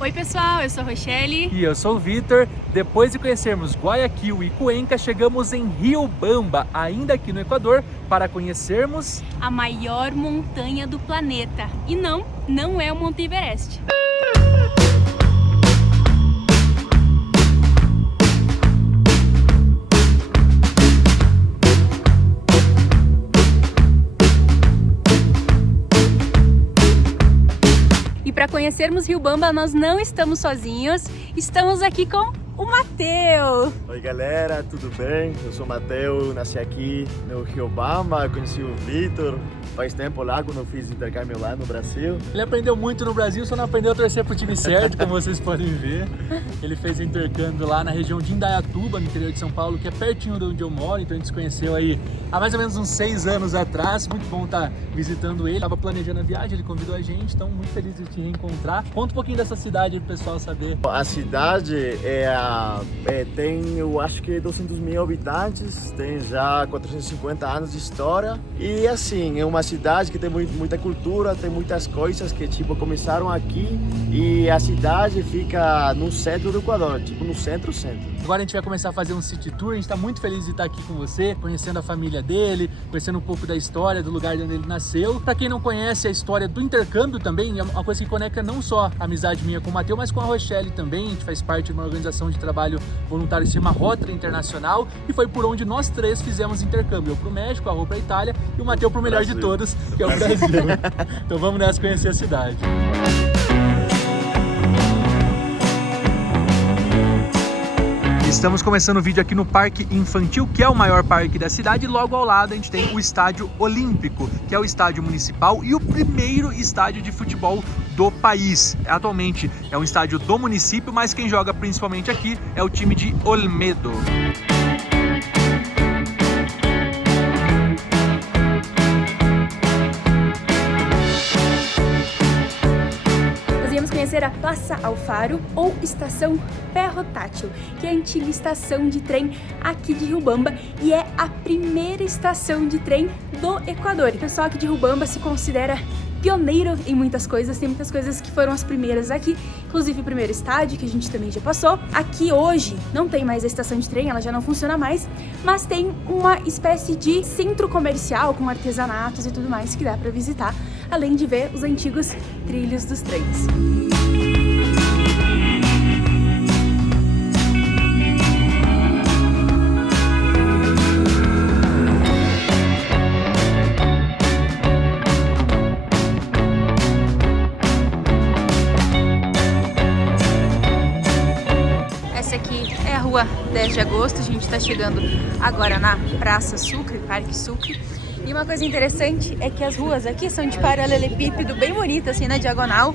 Oi pessoal, eu sou a Rochelle. E eu sou o Vitor. Depois de conhecermos Guayaquil e Cuenca, chegamos em Riobamba, ainda aqui no Equador, para conhecermos A maior montanha do planeta. E não é o Monte Everest. E para conhecermos Riobamba, nós não estamos sozinhos, estamos aqui com o Mateu. Oi galera, tudo bem? Eu sou o Mateu, nasci aqui no Riobamba, conheci o Vitor faz tempo lá, quando eu fiz intercâmbio lá no Brasil. Ele aprendeu muito no Brasil, só não aprendeu a torcer pro time certo, como vocês podem ver. Ele fez intercâmbio lá na região de Indaiatuba, no interior de São Paulo, que é pertinho de onde eu moro, então a gente se conheceu aí há mais ou menos uns 6 anos atrás. Muito bom estar visitando ele, tava planejando a viagem, ele convidou a gente, então muito feliz de te reencontrar. Conta um pouquinho dessa cidade pro pessoal saber. A cidade tem, eu acho que 200 mil habitantes, tem já 450 anos de história e assim, é uma cidade que tem muita cultura, tem muitas coisas que tipo começaram aqui e a cidade fica no centro do Equador, tipo no centro. Agora a gente vai começar a fazer um city tour, a gente está muito feliz de estar aqui com você, conhecendo a família dele, conhecendo um pouco da história do lugar onde ele nasceu. Para quem não conhece a história do intercâmbio também, é uma coisa que conecta não só a amizade minha com o Mateu, mas com a Rochelle também. A gente faz parte de uma organização de trabalho voluntário que se chama Rotary Internacional e foi por onde nós três fizemos intercâmbio. Eu pro México, a Rô pra Itália e o Mateu pro melhor de todos, que é o Brasil. Então vamos nessa conhecer a cidade. Estamos começando o vídeo aqui no Parque Infantil, que é o maior parque da cidade, e logo ao lado a gente tem o Estádio Olímpico, que é o estádio municipal e o primeiro estádio de futebol do país. Atualmente é um estádio do município, mas quem joga principalmente aqui é o time de Olmedo. Conhecer a Praça Alfaro ou Estação Ferrotátil, que é a antiga estação de trem aqui de Riobamba e é a primeira estação de trem do Equador. O pessoal aqui de Riobamba se considera pioneiro em muitas coisas, tem muitas coisas que foram as primeiras aqui, inclusive o primeiro estádio, que a gente também já passou. Aqui hoje não tem mais a estação de trem, ela já não funciona mais, mas tem uma espécie de centro comercial com artesanatos e tudo mais que dá para visitar, além de ver os antigos trilhos dos trens. Essa aqui é a rua 10 de agosto, a gente está chegando agora na Praça Sucre, Parque Sucre. E uma coisa interessante é que as ruas aqui são de paralelepípedo, bem bonita assim na diagonal,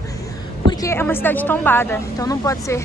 porque é uma cidade tombada, então não pode ser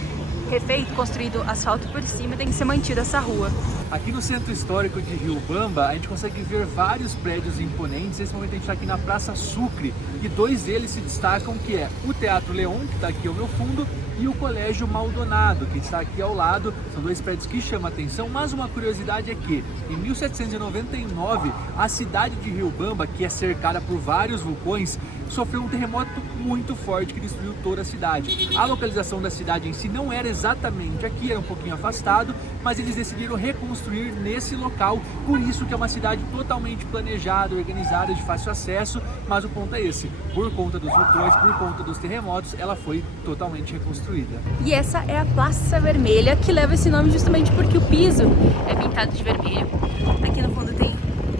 refeito, construído asfalto por cima, tem que ser mantida essa rua. Aqui no centro histórico de Riobamba, a gente consegue ver vários prédios imponentes. Nesse momento a gente está aqui na Praça Sucre e dois deles se destacam, que é o Teatro Leon, que está aqui ao meu fundo, e o Colégio Maldonado, que está aqui ao lado. São dois prédios que chamam a atenção, mas uma curiosidade é que em 1799 a cidade de Riobamba, que é cercada por vários vulcões, sofreu um terremoto muito forte que destruiu toda a cidade. A localização da cidade em si não era exatamente aqui, era um pouquinho afastado, mas eles decidiram reconstruir nesse local, por isso que é uma cidade totalmente planejada, organizada, de fácil acesso, mas o ponto é esse, por conta dos vulcões, por conta dos terremotos, ela foi totalmente reconstruída. E essa é a Praça Vermelha, que leva esse nome justamente porque o piso é pintado de vermelho. Aqui no fundo tem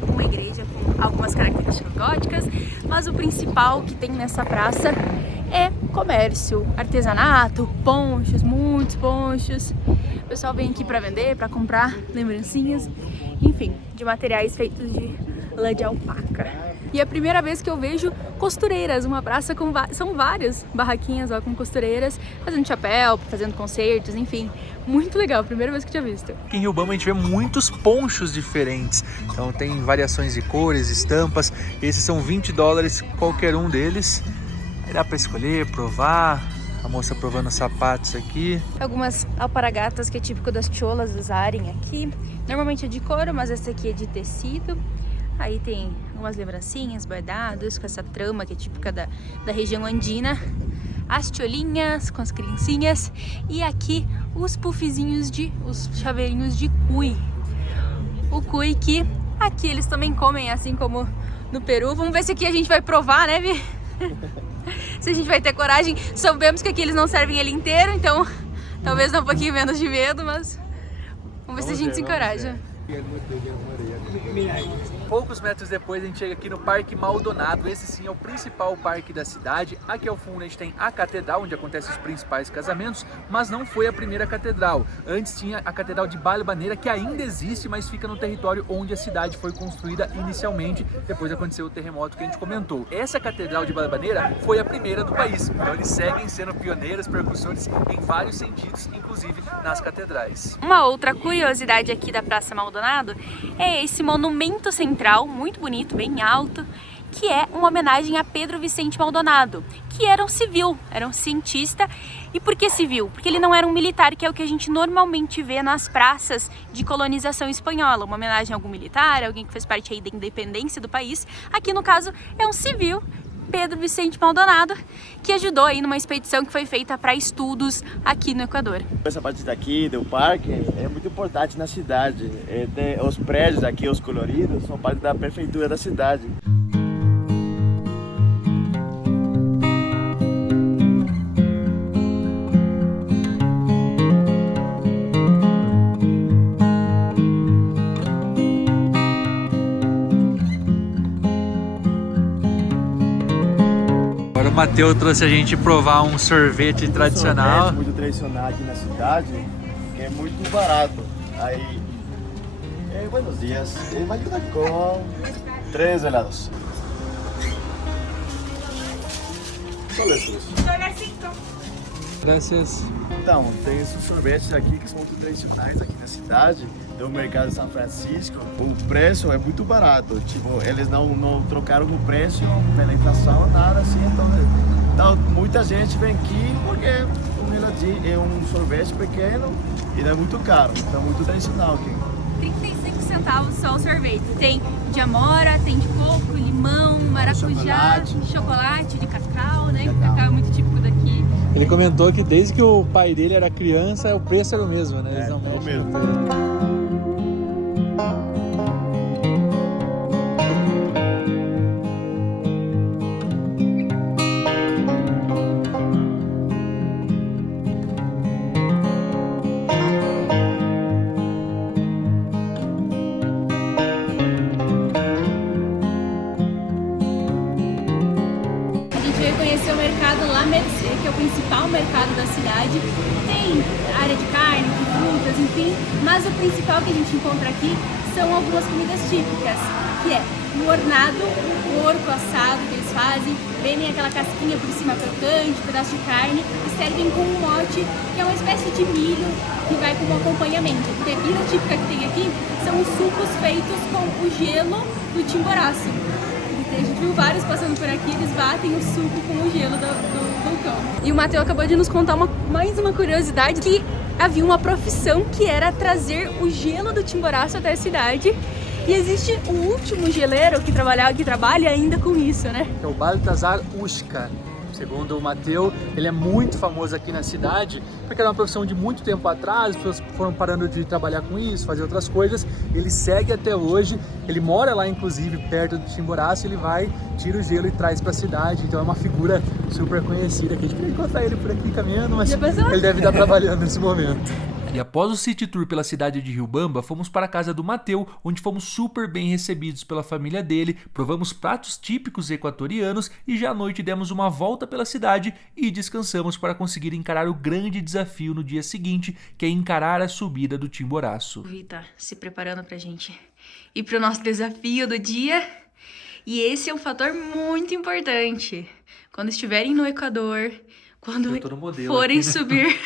uma igreja com algumas características góticas, mas o principal que tem nessa praça é comércio, artesanato, ponchos, muitos ponchos. O pessoal vem aqui para vender, para comprar lembrancinhas, enfim, de materiais feitos de lã de alpaca. E é a primeira vez que eu vejo costureiras, uma praça com são várias barraquinhas ó, com costureiras, fazendo chapéu, fazendo concertos, enfim, muito legal, primeira vez que tinha visto. Aqui em Riobamba a gente vê muitos ponchos diferentes, então tem variações de cores, estampas, esses são $20 qualquer um deles, aí dá para escolher, provar. A moça provando sapatos aqui. Algumas alparagatas que é típico das cholas usarem aqui. Normalmente é de couro, mas essa aqui é de tecido. Aí tem umas lembrancinhas, bordados, com essa trama que é típica da região andina. as tiolinhas com as criancinhas e aqui os puffzinhos os chaveirinhos de cuy. O cuy que aqui eles também comem, assim como no Peru. Vamos ver se aqui a gente vai provar, né, Vi? Se a gente vai ter coragem. Sabemos que aqui eles não servem ele inteiro, então talvez dê um pouquinho menos de medo, mas vamos ver se a gente se encoraja. Poucos metros depois a gente chega aqui no Parque Maldonado. Esse sim é o principal parque da cidade. Aqui ao fundo a gente tem a catedral, onde acontecem os principais casamentos, mas não foi a primeira catedral. Antes tinha a Catedral de Balbaneira, que ainda existe, mas fica no território onde a cidade foi construída inicialmente. Depois aconteceu o terremoto que a gente comentou. Essa Catedral de Balbaneira foi a primeira do país. Então eles seguem sendo pioneiros, percussores em vários sentidos, inclusive nas catedrais. Uma outra curiosidade aqui da Praça Maldonado é esse monumento central, muito bonito, bem alto, que é uma homenagem a Pedro Vicente Maldonado, que era um civil, era um cientista. E por que civil? Porque ele não era um militar, que é o que a gente normalmente vê nas praças de colonização espanhola, uma homenagem a algum militar, alguém que fez parte aí da independência do país. Aqui no caso é um civil, Pedro Vicente Maldonado, que ajudou aí numa expedição que foi feita para estudos aqui no Equador. Essa parte daqui do parque é muito importante na cidade. Os prédios aqui, os coloridos, são parte da prefeitura da cidade. Agora o Matheus trouxe a gente provar um sorvete tradicional. Sorvete muito tradicional aqui na cidade, que é muito barato. Aí, buenos dias. Me ajuda com 3 helados. Só esses. Graças. Então, tem esses sorvetes aqui que são muito tradicionais aqui na cidade, do mercado de São Francisco. O preço é muito barato, tipo, eles não trocaram o preço pela inflação, nada assim, então muita gente vem aqui porque é um sorvete pequeno e não é muito caro, então é muito tradicional aqui. 35 centavos só o sorvete. Tem de amora, tem de coco, limão, maracujá, chocolate de cacau, né? Cacau é muito típico daqui. Ele comentou que desde que o pai dele era criança, o preço era o mesmo, né? É o mesmo. Conhecer o mercado La Merced, que é o principal mercado da cidade. Tem área de carne, de frutas, enfim, mas o principal que a gente encontra aqui são algumas comidas típicas, que é o ornado, o porco assado que eles fazem, vendem aquela casquinha por cima crocante, pedaço de carne, e servem com um mote, que é uma espécie de milho que vai como acompanhamento. A bebida típica que tem aqui são os sucos feitos com o gelo do Chimborazo. A gente viu vários passando por aqui, eles batem o suco com o gelo do vulcão. E o Matheus acabou de nos contar mais uma curiosidade, que havia uma profissão que era trazer o gelo do Chimborazo até a cidade. E existe o último geleiro que trabalha ainda com isso, né? É o Baltazar Ushka. Segundo o Matheus, ele é muito famoso aqui na cidade, porque era uma profissão de muito tempo atrás, as pessoas foram parando de trabalhar com isso, fazer outras coisas. Ele segue até hoje, ele mora lá inclusive perto do Chimborazo, ele vai, tira o gelo e traz para a cidade, então é uma figura super conhecida, que a gente podia encontrar ele por aqui caminhando, mas ele deve estar trabalhando nesse momento. E após o city tour pela cidade de Riobamba, fomos para a casa do Matheus, onde fomos super bem recebidos pela família dele, provamos pratos típicos equatorianos e já à noite demos uma volta pela cidade e descansamos para conseguir encarar o grande desafio no dia seguinte, que é encarar a subida do Chimborazo. O Vi tá se preparando pra gente ir pro nosso desafio do dia, e esse é um fator muito importante. Quando estiverem no Equador, quando forem subir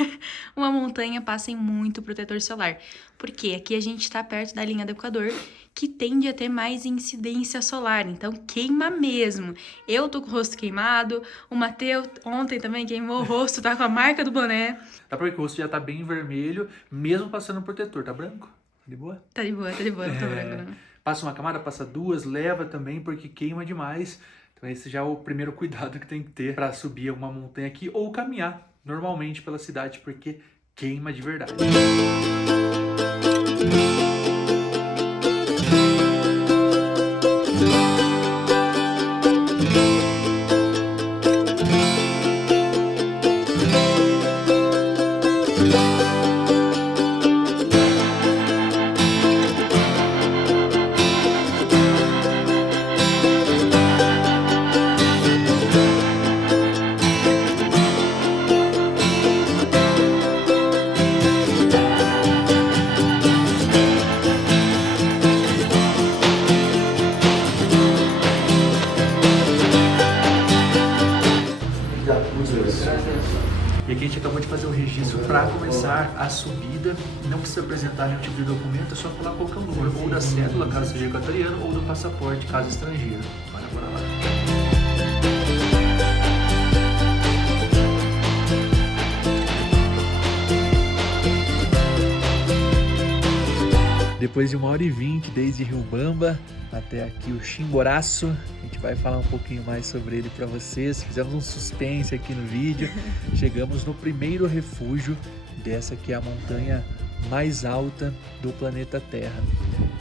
uma montanha, passem muito protetor solar. Porque aqui a gente tá perto da linha do Equador, que tende a ter mais incidência solar. Então queima mesmo. Eu tô com o rosto queimado, o Matheus ontem também queimou o rosto, tá com a marca do boné. Dá pra ver que o rosto já tá bem vermelho, mesmo passando o protetor. Tá branco? Tá de boa? Tá de boa, não tô branco não. Passa uma camada, passa duas, leva também, porque queima demais. Então esse já é o primeiro cuidado que tem que ter para subir uma montanha aqui ou caminhar normalmente pela cidade, porque queima de verdade. E aqui a gente acabou de fazer o registro para começar a subida. Não precisa apresentar nenhum tipo de documento, é só falar qual que é o número, ou da cédula, caso seja equatoriano, ou do passaporte, caso estrangeiro. Bora lá. Depois de 1h20 desde Riobamba até aqui o Chimboraço, a gente vai falar um pouquinho mais sobre ele para vocês. Fizemos um suspense aqui no vídeo. Chegamos no primeiro refúgio dessa que é a montanha mais alta do planeta Terra.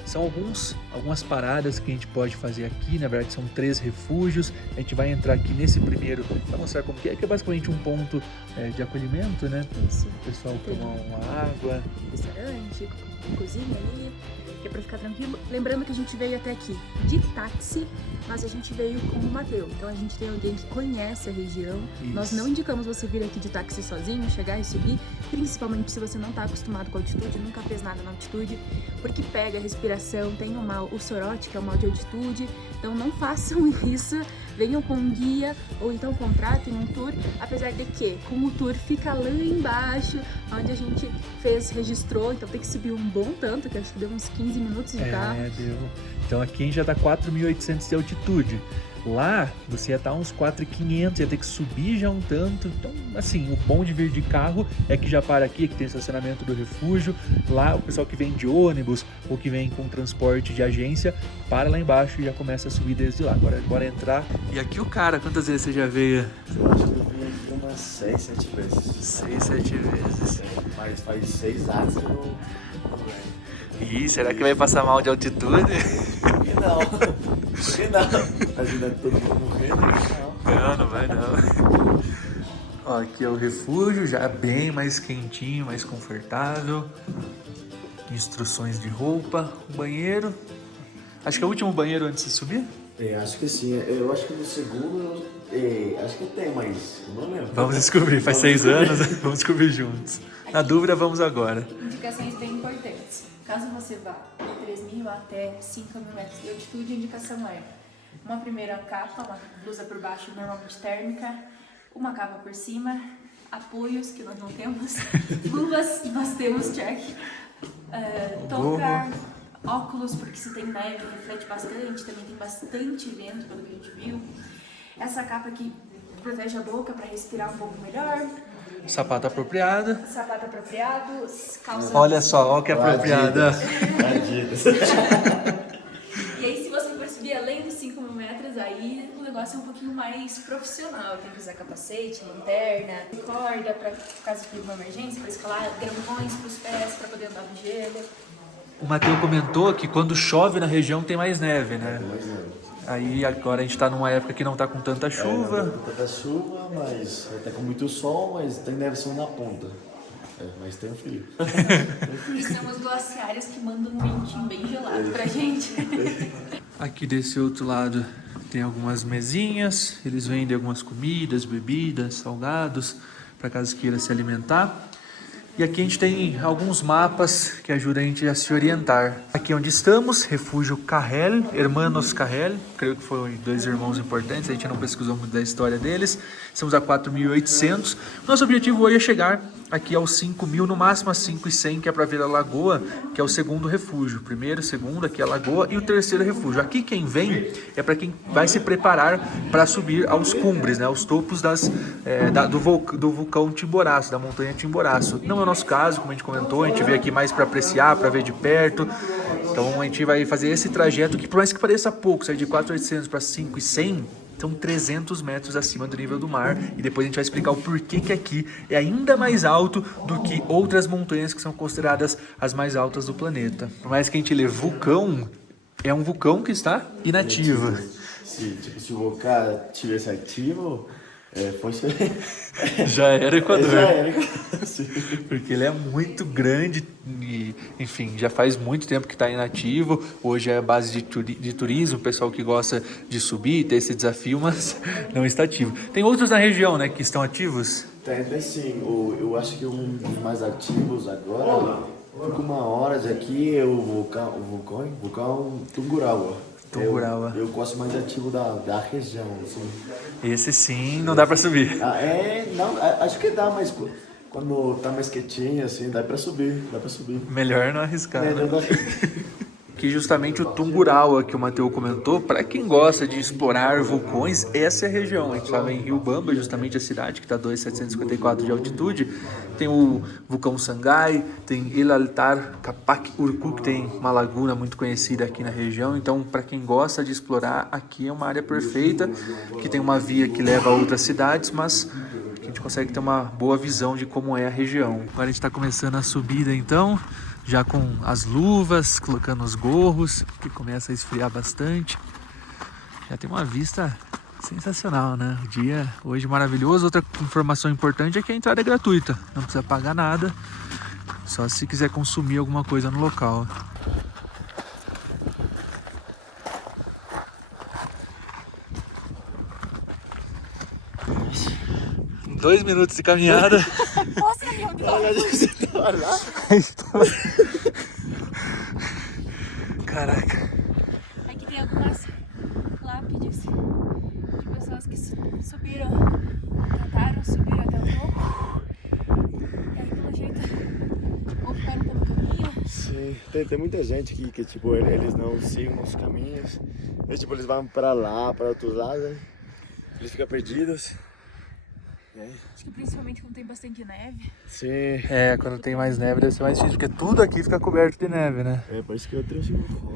São algumas paradas que a gente pode fazer aqui, na verdade são 3 refúgios. A gente vai entrar aqui nesse primeiro para mostrar como que é basicamente um ponto de acolhimento, né? Isso. O pessoal tomar uma água. Restaurante, cozinha ali, que é pra ficar tranquilo. Lembrando que a gente veio até aqui de táxi, mas a gente veio com o Mateu. Então a gente tem alguém que conhece a região. Isso. Nós não indicamos você vir aqui de táxi sozinho, chegar e subir, principalmente se você não tá acostumado com altitude, nunca fez nada na altitude, porque pega a respiração, tem o sorote, que é o mal de altitude. Então não façam isso, venham com um guia ou então contratem um tour, apesar de que com o tour fica lá embaixo, onde a gente registrou, então tem que subir um bom tanto, que acho que deu uns 15 minutos de carro. Deu. Então aqui a gente já tá 4.800 de altitude. Lá você ia estar uns 4.500, ia ter que subir já um tanto. Então, assim, o bom de vir de carro é que já para aqui, que tem estacionamento do refúgio. Lá o pessoal que vem de ônibus ou que vem com transporte de agência, para lá embaixo e já começa a subir desde lá. Agora bora entrar. E aqui o cara, quantas vezes você já veio? Eu acho que eu vim aqui umas 6, 7 vezes. 6, 7 vezes. Mas faz 6 anos que eu não venho. Ih, será que vai passar mal de altitude? Por que não? Por que não? Imagina todo mundo morrendo. Não vai não. Ó, aqui é o refúgio, já bem mais quentinho, mais confortável. Instruções de roupa, banheiro. Acho que é o último banheiro antes de subir? Acho que sim. Eu acho que no segundo, acho que tem, mas eu não lembro. Vamos descobrir, faz 6 anos, vamos descobrir juntos. Na dúvida, vamos agora. Indicações bem importantes. Caso você vá de 3.000 até 5.000 metros de altitude, a indicação é uma primeira capa, uma blusa por baixo, normalmente térmica, uma capa por cima, apoios, que nós não temos, luvas, nós temos, check, touca, óculos, porque se tem neve, reflete bastante, também tem bastante vento, pelo que a gente viu. Essa capa aqui protege a boca para respirar um pouco melhor. Sapato apropriado. Sapato apropriado, calça... Olha só, olha que apropriada. Adidas. E aí, se você for subir além dos 5.000 metros, aí o negócio é um pouquinho mais profissional. Tem que usar capacete, lanterna, corda, para caso de uma emergência, para escalar, grampões para os pés, para poder andar no gelo. O Matheus comentou que quando chove na região tem mais neve, né? Aí agora a gente tá numa época que não tá com tanta chuva. Não tá com tanta chuva, mas tá com muito sol, mas tem neve só na ponta. Mas tem um frio. E são os glaciários que mandam um ventinho bem gelado pra gente. Aqui desse outro lado tem algumas mesinhas, eles vendem algumas comidas, bebidas, salgados, para caso queira se alimentar. E aqui a gente tem alguns mapas que ajudam a gente a se orientar. Aqui onde estamos, refúgio Carrel, Hermanos Carrel, creio que foram 2 irmãos importantes, a gente não pesquisou muito da história deles. Estamos a 4.800. Nosso objetivo hoje é chegar aqui aos 5.000, no máximo a 5.100, que é para ver a Lagoa, que é o segundo refúgio. Primeiro, segundo, aqui é a Lagoa, e o terceiro refúgio. Aqui quem vem é para quem vai se preparar para subir aos cumbres, né, aos topos do vulcão Chimboraço, da montanha Chimboraço. Não é o nosso caso, como a gente comentou, a gente veio aqui mais para apreciar, para ver de perto. Então a gente vai fazer esse trajeto que, por mais que pareça pouco, sair de 4.800 para 5.100, são 300 metros acima do nível do mar, e depois a gente vai explicar o porquê que aqui é ainda mais alto do que outras montanhas que são consideradas as mais altas do planeta. Por mais que a gente lê vulcão, é um vulcão que está inativo. Sim, tipo, se o vulcão tivesse ativo, fosse... Já era Equador. Já era. Sim. Porque ele é muito grande e, enfim, já faz muito tempo que está inativo. Hoje é a base de turismo, o pessoal que gosta de subir, ter esse desafio, mas não está ativo. Tem outros na região, né, que estão ativos? Tem sim. Eu acho que um dos mais ativos agora, fica 1 hora daqui, é o vulcão Tungurahua. Tungurahua. Eu gosto mais ativo da região, assim. Esse sim, não dá para subir. Não, acho que dá, mas quando tá mais quietinho, assim, dá pra subir. Melhor não arriscar. Melhor Né? não arriscar. Que justamente o Tungurahua que o Matheus comentou, para quem gosta de explorar vulcões, essa é a região. A gente estava em Riobamba, justamente a cidade que está a 2.754 de altitude. Tem o vulcão Sangay, tem El Altar Kapak Urku, que tem uma laguna muito conhecida aqui na região. Então, para quem gosta de explorar, aqui é uma área perfeita, que tem uma via que leva a outras cidades, mas a gente consegue ter uma boa visão de como é a região. Agora a gente está começando a subida, então, já com as luvas, colocando os gorros, que começa a esfriar bastante. Já tem uma vista sensacional, né? O dia hoje maravilhoso. Outra informação importante é que a entrada é gratuita, não precisa pagar nada, só se quiser consumir alguma coisa no local. Em 2 minutos de caminhada. Nossa, meu Deus! Caraca. Aqui tem algumas lápides de pessoas que subiram, tentaram subir até o topo. E aí, pelo jeito, ou ficaram pelo caminho. Sim, tem muita gente aqui que, tipo, eles não seguem os caminhos. Tipo, eles vão para lá, para outros lados, né? Eles ficam perdidos. Acho que principalmente quando tem bastante neve. Sim. É, quando tem mais neve deve ser mais difícil, porque tudo aqui fica coberto de neve, né? Por isso que eu trouxe um foto.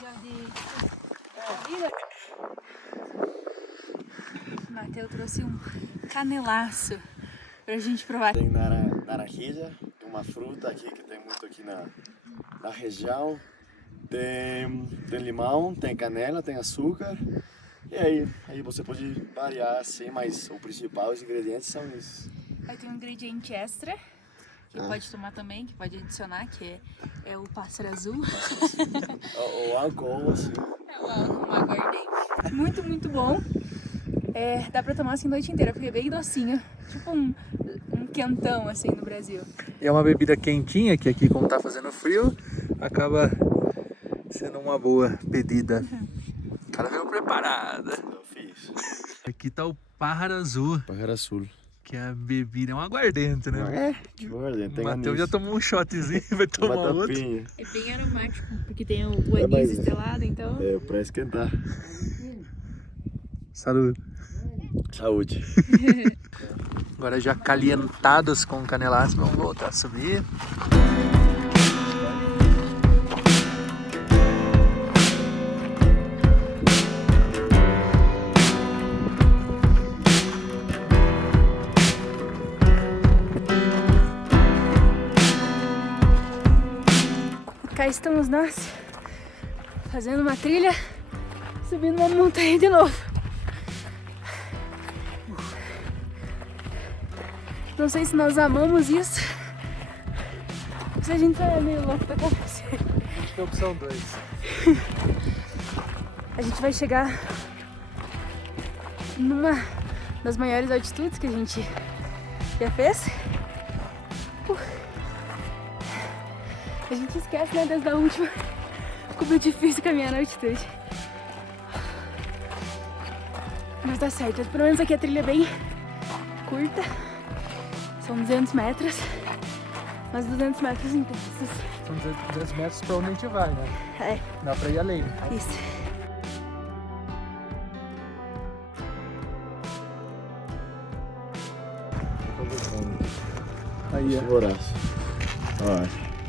Já de Matheus trouxe um canelaço pra gente provar. Tem naranjilha, tem uma fruta aqui que tem muito aqui na região. Tem limão, tem canela, tem açúcar. E aí você pode variar assim, mas o principal, os ingredientes são esses. Aí tem um ingrediente extra, que pode tomar também, que pode adicionar, que é o pássaro azul. O álcool, assim. É o álcool, um aguardente. Muito, muito bom. Dá pra tomar assim a noite inteira, porque é bem docinho. Tipo um quentão, assim, no Brasil. E é uma bebida quentinha, que aqui, como tá fazendo frio, acaba sendo uma boa pedida. O cara veio preparada. Eu fiz. Aqui tá o pássaro azul, Pássaro azul. que é a bebida, é um aguardente, né? Tipo aguardente, tem O Matheus anis. já tomou um shotzinho, vai tomar Uma outro. tapinha. É bem aromático, porque tem o anis mas- estelado, então... Pra esquentar. Saúde. Saúde. Agora já calientados com canelaço, vamos voltar a subir. Cá estamos nós, fazendo uma trilha, subindo uma montanha de novo. Não sei se nós amamos isso, ou se a gente é meio louco da cabeça. Acho que é a opção 2. A gente vai chegar numa das maiores altitudes que a gente já fez. A gente esquece, né, desde a última, como é difícil caminhar na altitude. Mas dá certo, pelo menos aqui a trilha é bem curta. São 200 metros, mas 200 metros intensos. São 200 metros pra onde a gente vai, né? É, Dá pra ir além. isso. Aí, ó. Braço. Ó.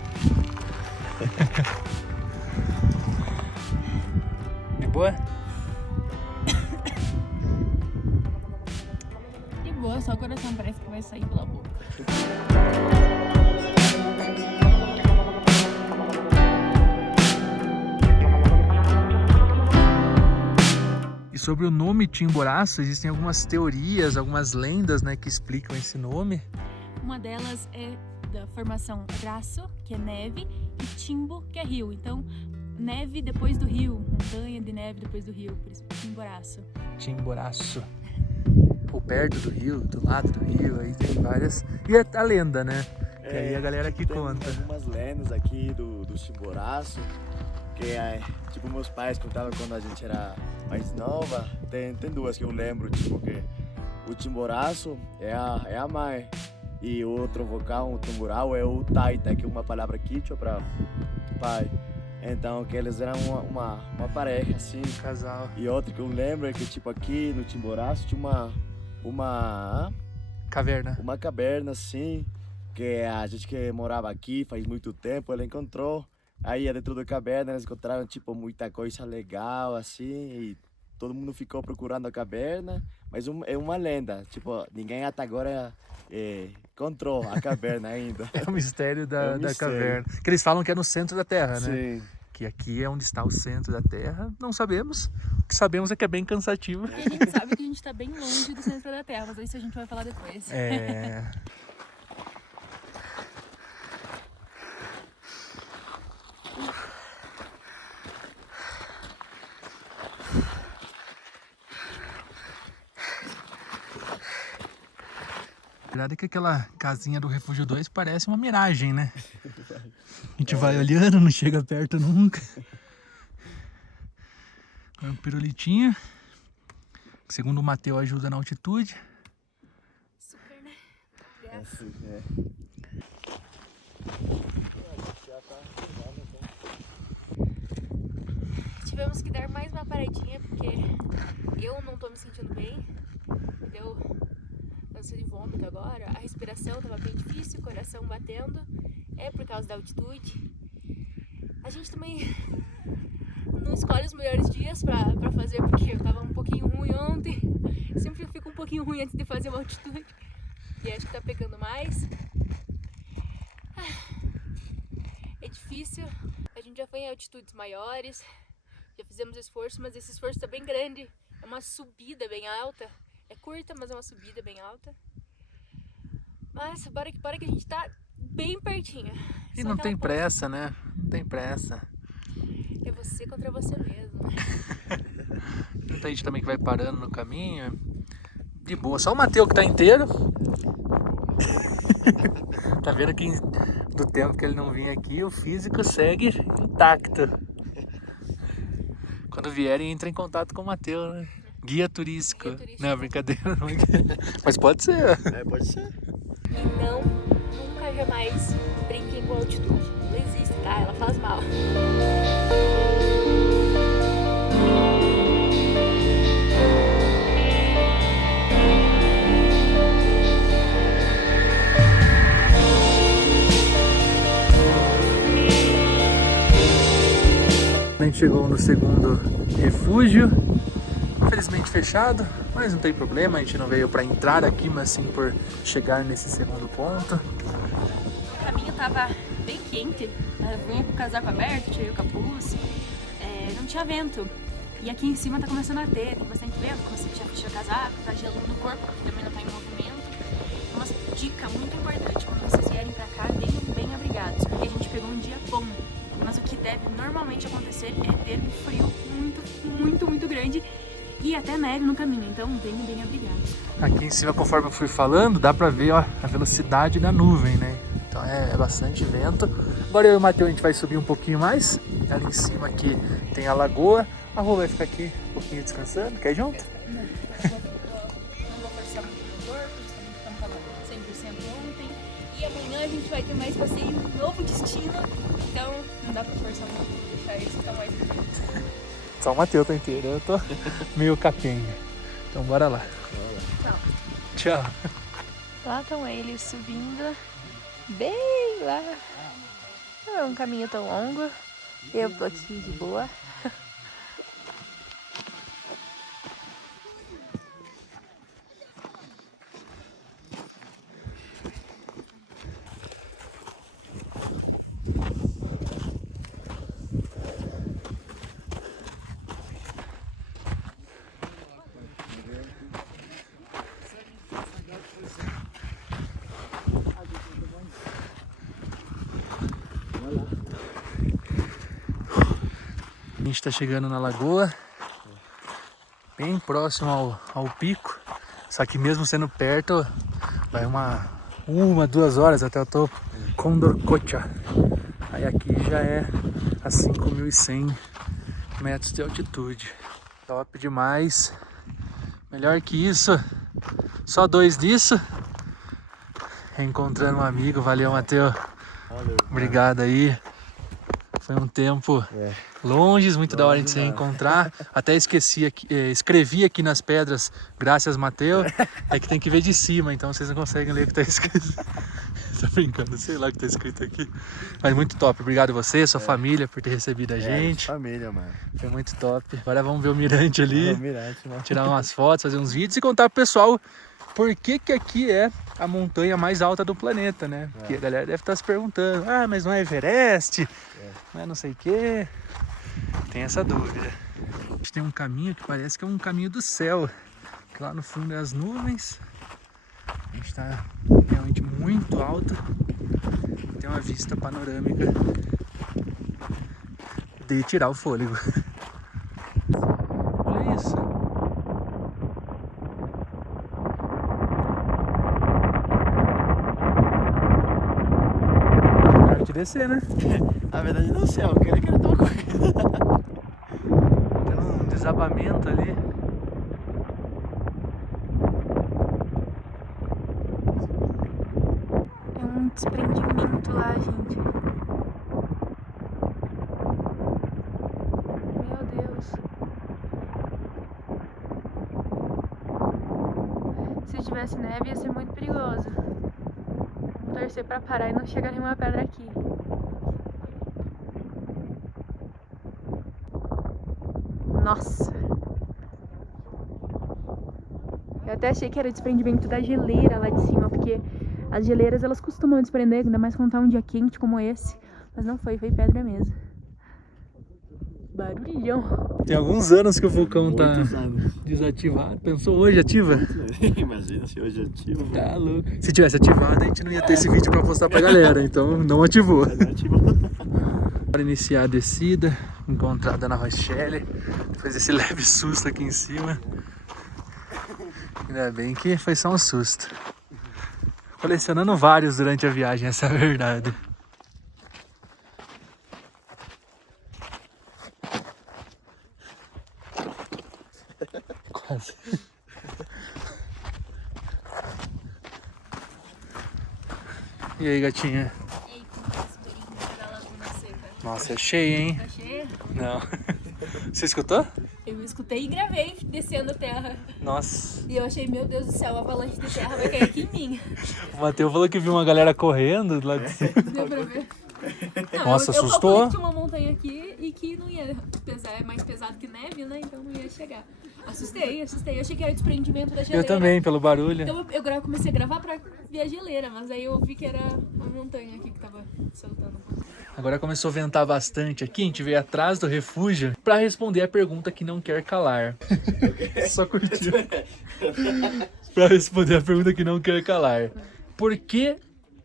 De boa? De boa, só o coração parece que vai sair pela boca. E sobre o nome Chimboraço, existem algumas teorias, algumas lendas, né, que explicam esse nome. Uma delas é da formação braço, que é neve, e timbo, que é rio. Então, neve depois do rio, montanha de neve depois do rio, por isso Chimboraço. Chimboraço. Ou perto do rio, do lado do rio, aí tem várias. E a lenda, né? Que aí a galera que tem conta. algumas lendas aqui do Chimboraço, que é, tipo, meus pais contavam quando a gente era mais nova. Tem duas que eu lembro, tipo, que o Chimboraço é a mãe. E o outro vocal, o tumbural, é o taita, que é uma palavra quichua para pai. Então, que eles eram uma pareja, assim. Casal. E outra que eu lembro é que, tipo, aqui no Chimboraço tinha uma caverna, assim, que a gente que morava aqui faz muito tempo, ela encontrou. Aí, dentro da caverna, eles encontraram, tipo, muita coisa legal, assim, e todo mundo ficou procurando a caverna. Mas é uma lenda, tipo, ninguém até agora encontrou a caverna ainda. É o mistério É um da mistério. caverna. Que eles falam que é no centro da Terra, né? Sim. Que aqui é onde está o centro da Terra. Não sabemos. O que sabemos é que é bem cansativo. E a gente sabe que a gente tá bem longe do centro da Terra, mas isso a gente vai falar depois. É... A verdade é que aquela casinha do Refúgio 2 parece uma miragem, né? A gente vai olhando, não chega perto nunca. É um pirulitinho. Segundo o Mateu, ajuda na altitude. Super, né? Assim, é. Tivemos que dar mais uma paradinha porque eu não tô me sentindo bem. Deu ânsia de vômito agora. A respiração tava bem difícil, o coração batendo. É por causa da altitude. A gente também não escolhe os melhores dias pra fazer, porque eu tava um pouquinho ruim ontem. Sempre eu fico um pouquinho ruim antes de fazer uma altitude. E acho que tá pegando mais. É difícil. A gente já foi em altitudes maiores. Já fizemos esforço, mas esse esforço tá bem grande. É uma subida bem alta. É curta, mas é uma subida bem alta. Mas bora que a gente tá bem pertinho. E Só não aquela tem ponte. pressa, né? Não tem pressa. É você contra você mesmo. Muita gente também que vai parando no caminho. De boa. Só o Mateu que tá inteiro. Tá vendo que do tempo que ele não vinha aqui, o físico segue intacto. Quando vierem, entra em contato com o Mateu, né? Guia turístico. Guia turístico. Não, brincadeira. Não é guia. Mas pode ser. Pode ser. E não, nunca jamais brinquem com altitude. Não existe, tá? Ela faz mal. A gente chegou no segundo refúgio. Infelizmente fechado, mas não tem problema, a gente não veio para entrar aqui, mas sim por chegar nesse segundo ponto. O caminho tava bem quente, eu vinha com o casaco aberto, tirei o capuz, não tinha vento. E aqui em cima tá começando a ter, tem bastante vento, comecei a fechar o casaco, tá gelando no corpo, porque também não tá em movimento. Uma dica muito importante, quando vocês vierem pra cá, venham bem abrigados, porque a gente pegou um dia bom. Mas o que deve normalmente acontecer é ter um frio muito grande e até neve no caminho, então venham bem abrigados. Aqui em cima, conforme eu fui falando, dá pra ver, ó, a velocidade da nuvem, né? Então é bastante vento. Agora eu e o Mateu, a gente vai subir um pouquinho mais. Ali em cima aqui tem a lagoa. A Rô vai ficar aqui um pouquinho descansando. Quer ir junto? Não vou forçar muito o meu corpo, justamente como estava 100% ontem. E amanhã a gente vai ter mais passeio, um novo destino. Então não dá pra forçar muito, vou deixar eles ficar mais inteiro. Só o Mateu tá inteiro, eu tô meio capenga. Então bora lá. Tchau. Tchau. Lá estão eles subindo, bem lá. Não é um caminho tão longo. Eu tô aqui de boa. A gente está chegando na lagoa, bem próximo ao pico, só que mesmo sendo perto, vai uma, 2 horas até o topo, Condorcocha. Aí aqui já é a 5.100 metros de altitude. Top demais, melhor que isso, só 2 disso. Reencontrando um amigo, valeu, Matheus. Valeu. Obrigado aí. Foi um tempo longe, muito da hora de se encontrar. Até escrevi aqui nas pedras, graças, Matheus. É que tem que ver de cima, então vocês não conseguem ler o que tá escrito. Tô brincando, sei lá o que tá escrito aqui. Mas muito top. Obrigado a você, sua família, por ter recebido a gente. Família, mano. Foi muito top. Agora vamos ver o mirante ali. É o mirante, mano. Tirar umas fotos, fazer uns vídeos e contar pro pessoal por que aqui é a montanha mais alta do planeta, né? Porque a galera deve estar se perguntando, mas não é Everest? Não é não sei o quê. Tem essa dúvida. A gente tem um caminho que parece que é um caminho do céu. Que lá no fundo é as nuvens. A gente está realmente muito alto. Tem uma vista panorâmica de tirar o fôlego. Olha isso. De descer, né? A verdade não sei, eu queria que ele tava correndo. Tem um desabamento ali. É um desprendimento lá, gente. Meu Deus. Se tivesse neve ia ser muito perigoso. Vou torcer pra parar e não chegar nenhuma pedra aqui. Nossa! Eu até achei que era desprendimento da geleira lá de cima, porque as geleiras elas costumam desprender, ainda mais quando tá um dia quente como esse. Mas não foi pedra mesmo. Barulhão. Tem alguns anos que o vulcão tá Muitos anos. desativado. Pensou hoje ativa? Imagina se hoje ativo. Tá louco. Se tivesse ativado, a gente não ia ter esse vídeo pra postar pra galera, então não ativou. Para iniciar a descida, encontrada na Rochelle, depois desse leve susto aqui em cima. Ainda bem que foi só um susto. Colecionando vários durante a viagem, essa é a verdade. Quase. E aí, gatinha? Nossa, é cheio, hein? Tá cheia? Não. Você escutou? Eu escutei e gravei descendo a terra. Nossa. E eu achei, meu Deus do céu, a avalanche de terra vai cair aqui em mim. O Matheus falou que viu uma galera correndo lá de cima. Deu pra ver. Não, Nossa, eu assustou? calculei que tinha uma montanha aqui e que não ia pesar, é mais pesado que neve, né? Então não ia chegar. Assustei. Eu achei que era desprendimento da geleira. Eu também, pelo barulho. Então eu comecei a gravar pra ver a geleira, mas aí eu vi que era uma montanha aqui que tava soltando. Agora começou a ventar bastante aqui, a gente veio atrás do refúgio pra responder a pergunta que não quer calar. Só curtiu. Pra responder a pergunta que não quer calar. Por que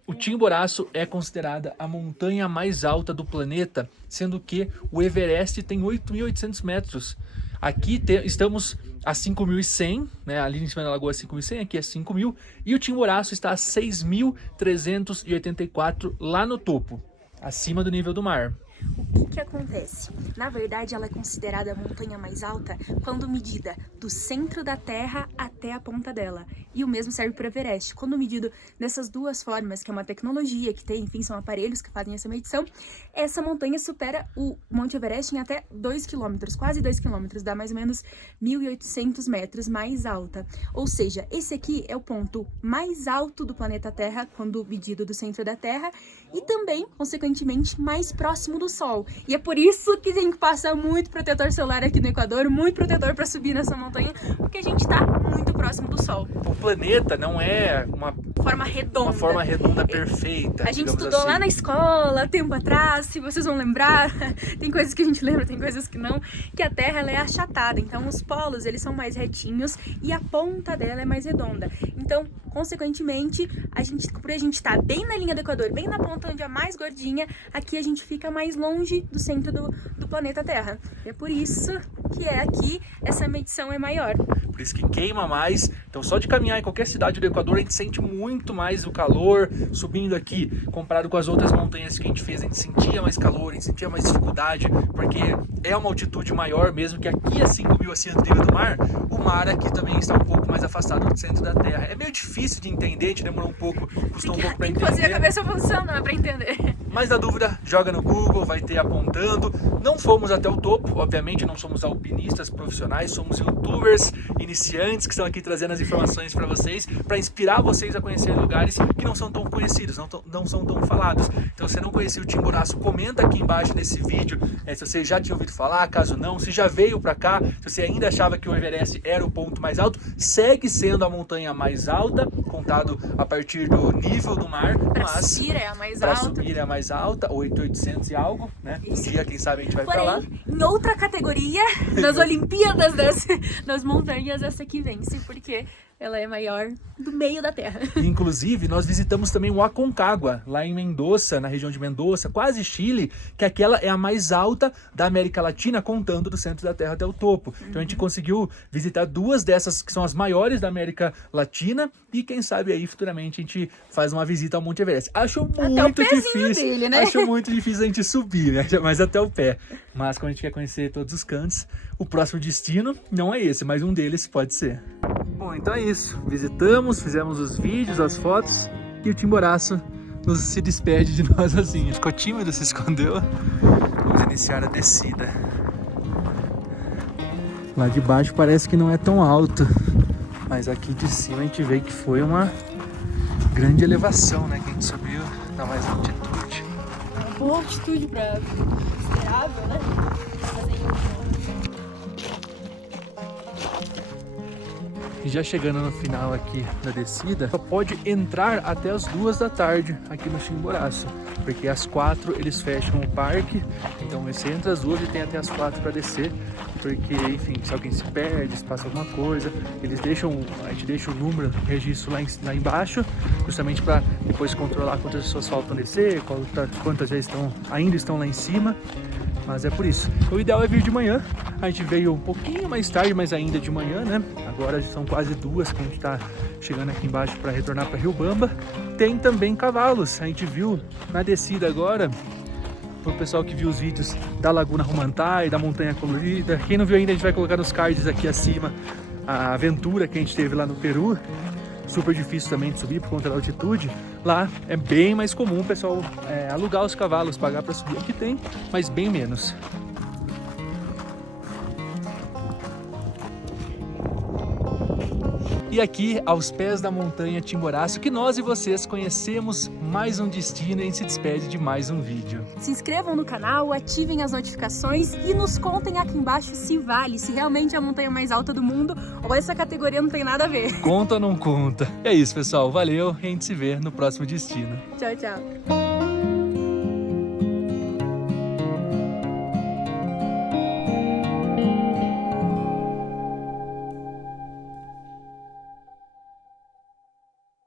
o Chimboraço é considerada a montanha mais alta do planeta, sendo que o Everest tem 8.800 metros? Aqui estamos a 5.100, né? Ali em cima da lagoa é 5.100, aqui é 5.000. E o Chimboraço está a 6.384 lá no topo, acima do nível do mar. O que acontece? Na verdade, ela é considerada a montanha mais alta quando medida do centro da Terra até a ponta dela. E o mesmo serve para o Everest. Quando medido dessas duas formas, que é uma tecnologia que tem, enfim, são aparelhos que fazem essa medição, essa montanha supera o Monte Everest em até 2 km, quase 2 km, dá mais ou menos 1.800 metros mais alta. Ou seja, esse aqui é o ponto mais alto do planeta Terra, quando medido do centro da Terra, e também, consequentemente, mais próximo do Sol. E é por isso que tem que passar muito protetor solar aqui no Equador, muito protetor para subir nessa montanha, porque a gente tá muito próximo do Sol. O planeta não é uma forma redonda perfeita. A gente estudou assim lá na escola, tempo atrás, se vocês vão lembrar, tem coisas que a gente lembra, tem coisas que não, que a Terra ela é achatada, então os polos eles são mais retinhos e a ponta dela é mais redonda. Então, consequentemente, por a gente estar bem na linha do Equador, bem na ponta onde é mais gordinha, aqui a gente fica mais longe do centro do planeta Terra. E é por isso que aqui essa medição é maior. Por isso que queima mais. Então só de caminhar em qualquer cidade do Equador a gente sente muito mais o calor subindo aqui, comparado com as outras montanhas que a gente fez. A gente sentia mais calor, a gente sentia mais dificuldade, porque é uma altitude maior, mesmo que aqui é 5.000 acima do nível do mar, o mar aqui também está um pouco mais afastado do centro da Terra. É meio difícil de entender, a gente demorou um pouco, custou um pouco para entender. Tem que fazer a cabeça funcionar para entender. Mas na dúvida, joga no Google, vai ter apontando. Não fomos até o topo, obviamente não somos alpinistas profissionais, somos youtubers iniciantes que estão aqui trazendo as informações para vocês, para inspirar vocês a conhecer lugares que não são tão conhecidos, não são tão falados. Então, se você não conhecia o Chimboraço, comenta aqui embaixo nesse vídeo se você já tinha ouvido falar, caso não, se já veio para cá, se você ainda achava que o Everest era o ponto mais alto, segue sendo a montanha mais alta, contado a partir do nível do mar, mas subir é a mais para alta. subir é a mais alta, 8.800 e algo, né? Um dia, quem sabe, a gente vai Porém, pra lá. em outra categoria, nas Olimpíadas das montanhas, essa aqui vence, porque ela é maior do meio da Terra. Inclusive, nós visitamos também o Aconcagua, lá em Mendoza, na região de Mendoza, quase Chile, que aquela é a mais alta da América Latina, contando do centro da Terra até o topo. Então a gente conseguiu visitar duas dessas que são as maiores da América Latina e quem sabe aí futuramente a gente faz uma visita ao Monte Everest. Acho muito difícil, dele, né? Acho muito difícil a gente subir, né? Mas até o pé. Mas como a gente quer conhecer todos os cantos, o próximo destino não é esse, mas um deles pode ser. Bom, então é isso. Visitamos, fizemos os vídeos, as fotos e o Chimboraço se despede de nós assim. Ficou tímido, se escondeu. Vamos iniciar a descida. Lá de baixo parece que não é tão alto, mas aqui de cima a gente vê que foi uma grande elevação, né? Que a gente subiu, dá mais altitude. Uma boa altitude para considerável, né? E já chegando no final aqui da descida, só pode entrar até as 2 da tarde aqui no Chimboraço, porque às 4 eles fecham o parque, então você entra às 2 e tem até as 4 para descer, porque, enfim, se alguém se perde, se passa alguma coisa, a gente deixa o número, o registro lá embaixo, justamente para depois controlar quantas pessoas faltam descer, quantas já ainda estão lá em cima. Mas é por isso. O ideal é vir de manhã. A gente veio um pouquinho mais tarde, mas ainda de manhã, né? Agora são quase 2 que a gente tá chegando aqui embaixo para retornar para Riobamba. Tem também cavalos. A gente viu na descida agora, pro pessoal que viu os vídeos da Laguna Humantay, da Montanha Colorida. Quem não viu ainda, a gente vai colocar nos cards aqui acima a aventura que a gente teve lá no Peru. Super difícil também de subir por conta da altitude. Lá é bem mais comum o pessoal alugar os cavalos, pagar para subir. Aqui tem, mas bem menos. E aqui, aos pés da montanha Chimboraço, que nós e vocês conhecemos mais um destino e a gente se despede de mais um vídeo. Se inscrevam no canal, ativem as notificações e nos contem aqui embaixo se vale, se realmente é a montanha mais alta do mundo ou essa categoria não tem nada a ver. Conta ou não conta? É isso, pessoal. Valeu e a gente se vê no próximo destino. Tchau, tchau.